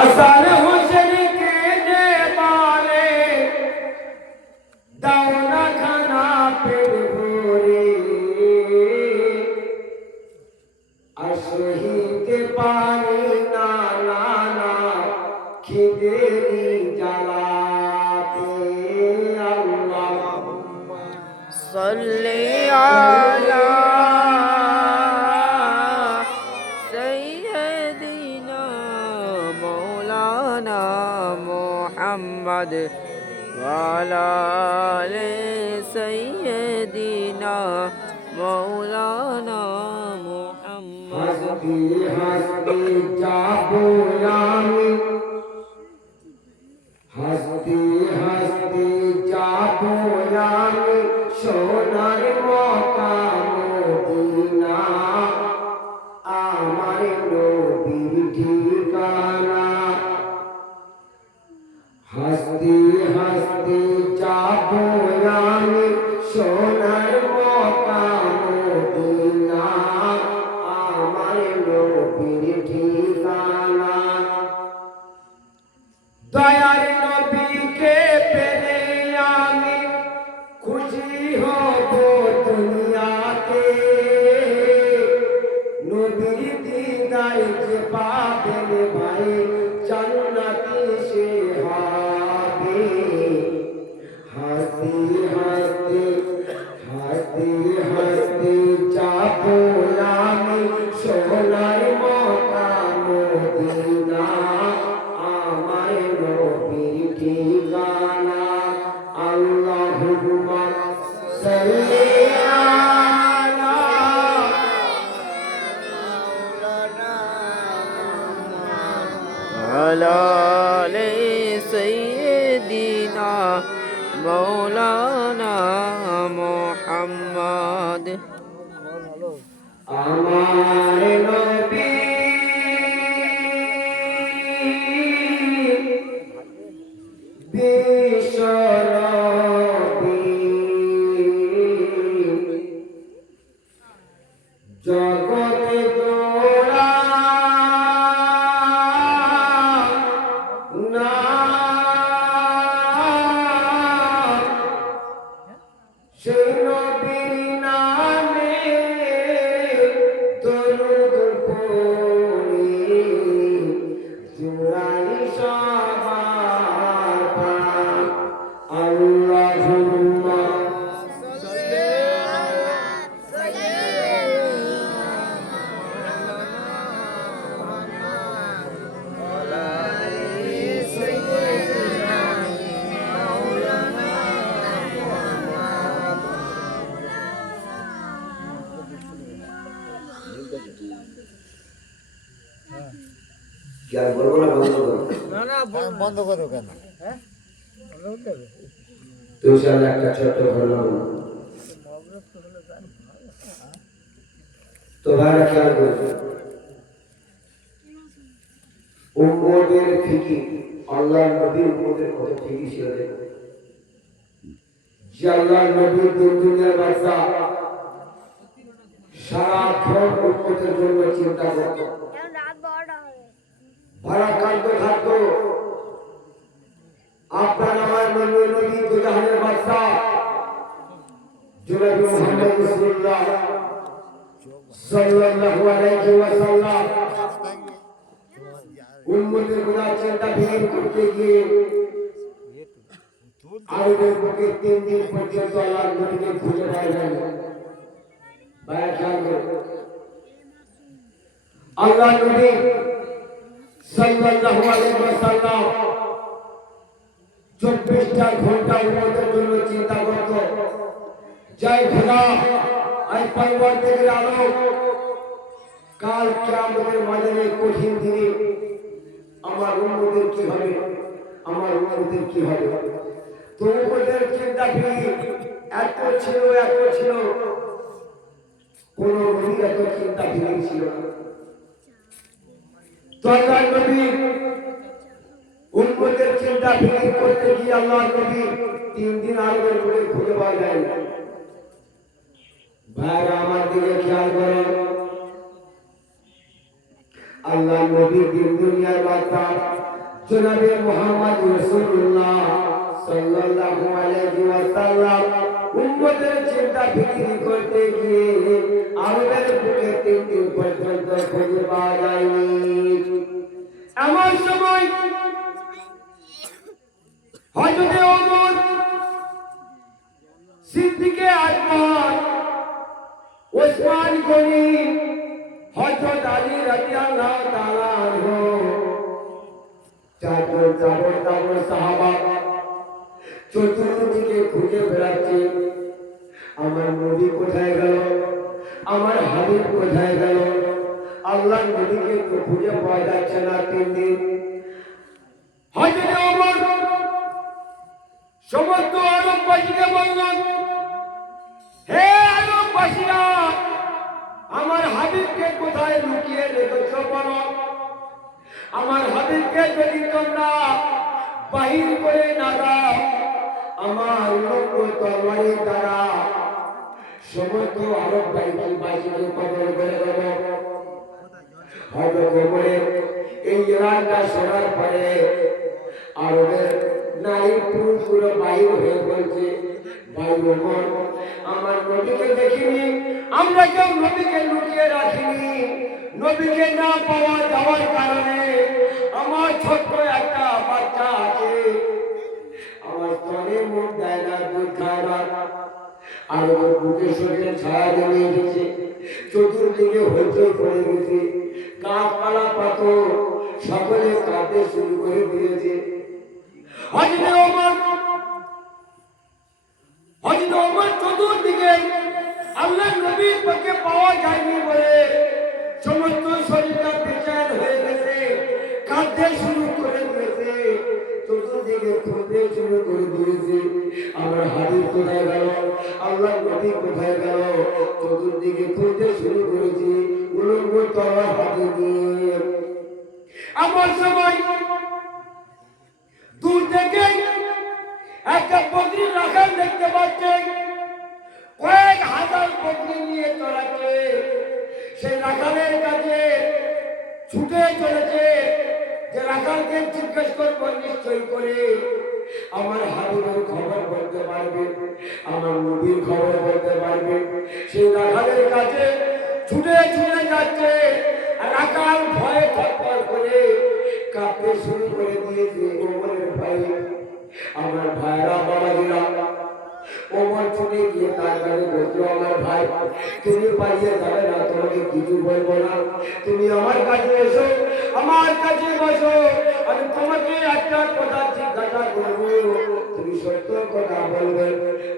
হাসান হোসেনকে যে পারে দাও না খানা পেট ভরে। আর সহিতে পারি না না না খিদেরি জ্বালাতে। আল্লাহ مولانا محمد وعلى آل سيدنا مولانا محمد حسبي حسبي جابوا يا দয়ার মৌলানা মোহাম্মদ। আমার নবী বিশ্ব বলব না বন্ধ করো। বন্ধ করো কেন? তো ইনশাআল্লাহ একটা ছোট্ট ঘটনা। তো ভাইরা খেয়াল করবে উম্মতের ফিকির আল্লাহ নবীর উম্মতের কত ফিকির ছিল যে আল্লাহ নবীর দিন দুনিয়ার বাদশা সারাক্ষণ উম্মতের জন্য চিন্তা করত। ভারাক্রান্ত থাকতো আপনার আমার নবী নবী দুজাহানের বাদশা জনাবি মুহাম্মদ রাসূলুল্লাহ সাল্লাল্লাহু আলাইহি ওয়াসাল্লাম, উম্মতের গুনাহ চিন্তা ভিড় করতে গিয়ে তিন দিন পর্যন্ত আল্লাহ নবীকে খুঁজে পাওয়া যায় করুন আল্লাহ নবী সাল্লাল্লাহু আলাইহি ওয়াসাল্লাম চব্বিশটা ঘণ্টা উন্নতের জন্য চিন্তা করত জয় খোদা আজ পরিবার থেকে আলো। কাল কিয়ামতের মাঝে কঠিন দিনে আমার উন্নতির কি হবে? আমার উন্নতির কি হবে? তো উন্নতের চিন্তা ভিড় এত ছিল এত ছিল। কোন নবীর এত চিন্তা ভিড় ছিল না। আল্লাহ নবী। উম্মতের চিন্তা ফিকির করতে গিয়ে আল্লাহ নবী দিন আরবের করে খুঁজে পাওয়া যায় ভাইরা, আমার দিকে খেয়াল করেন। আল্লাহ ওয়াসাল্লাম উম্মতের চিন্তা বিক্রি করতে গিয়ে আরবের বুকে তিন দিন পর্যন্ত খুঁজে পাওয়া যায়নি। এমন সময় হযরত ওমর সিদ্দিকে আকবর, ওসমান গনি, হযরত আলী রাদিয়াল্লাহু তাআলা আনহু চারজন চাবর সাহাবা চতুর্দিকে খুঁজে বেড়াচ্ছে আমার নবী কোথায় গেল? আমার হাবিব কোথায় গেল? আল্লাহ নবীকে তো খুঁজে পাওয়া যাচ্ছে না তিন দিন। সমস্ত আরববাসীকে বললেন হে আরববাসীরা, আমার হাবিবকে কোথায় লুকিয়ে রেখেছ বলো? আমার হাবিবকে যদি তোমরা বাহির করে না দাও, আমার লোক তরবারি দ্বারা সমস্ত আরব বাইবেল বাসীকে কবর করে দেব হয়তো কবরে এই এলাকা শোনার পরে আরবের নারী পুরুষগুলো বাহির হয়ে বলছে, ভাই ওমর, আমার নবীকে দেখিনি, আমরা কেউ নবীকে লুকিয়ে রাখিনি। নবীকে না পাওয়া যাওয়ার কারণে আমার ছোট্ট একটা বাচ্চা আছে। আমার স্তনে মুখ দেয় না, দুধ খায় আর ওর বুকে শরীরে ছায়া জমে গেছে চতুর্দিকে হইচই পড়ে গেছে। গাছপালা, পাথর, সকলে কাঁদতে শুরু করে দিয়েছে। হজরত ওমর হজরত ওমর চতুর্দিকে আল্লাহ নবীর পক্ষে পাওয়া যায়নি হাবিব কোথায় গেল? আল্লাহ নবী কোথায় গেল? চতুর্দিকে খুঁজতে শুরু করেছি, উলঙ্গ নিয়ে আমার সময় দূর থেকে একটা বকরি রাখাল দেখতে পাচ্ছে। কয়েক হাজার বকরি নিয়ে চলাচ্ছে সেই রাখালের কাছে ছুটে চলেছে। যে রাখালকে জিজ্ঞেস করব নিশ্চয় করে। আমার হাবিবের খবর বলতে পারবে, আমার নবীর খবর বলতে পারবে। সেই রাখালের কাছে ছুটে ছুটে যাচ্ছে, আর রাখাল ভয়ে থরথর করে কাঁপতে শুরু করে দিয়েছে ওমরের ভাই আমার ভাইরা বাবা দিলাম ওমর ছুটে গিয়ে তার কাছে বলছো, আমার ভাই, তুমি পালিয়ে যাবে না, তোমাকে কিছু বলব না। তুমি আমার কাছে এসো, আমার কাছে বসো, আমি তোমাকে একটা কথা জিজ্ঞাসা করব তুমি সত্য কথা বলবে।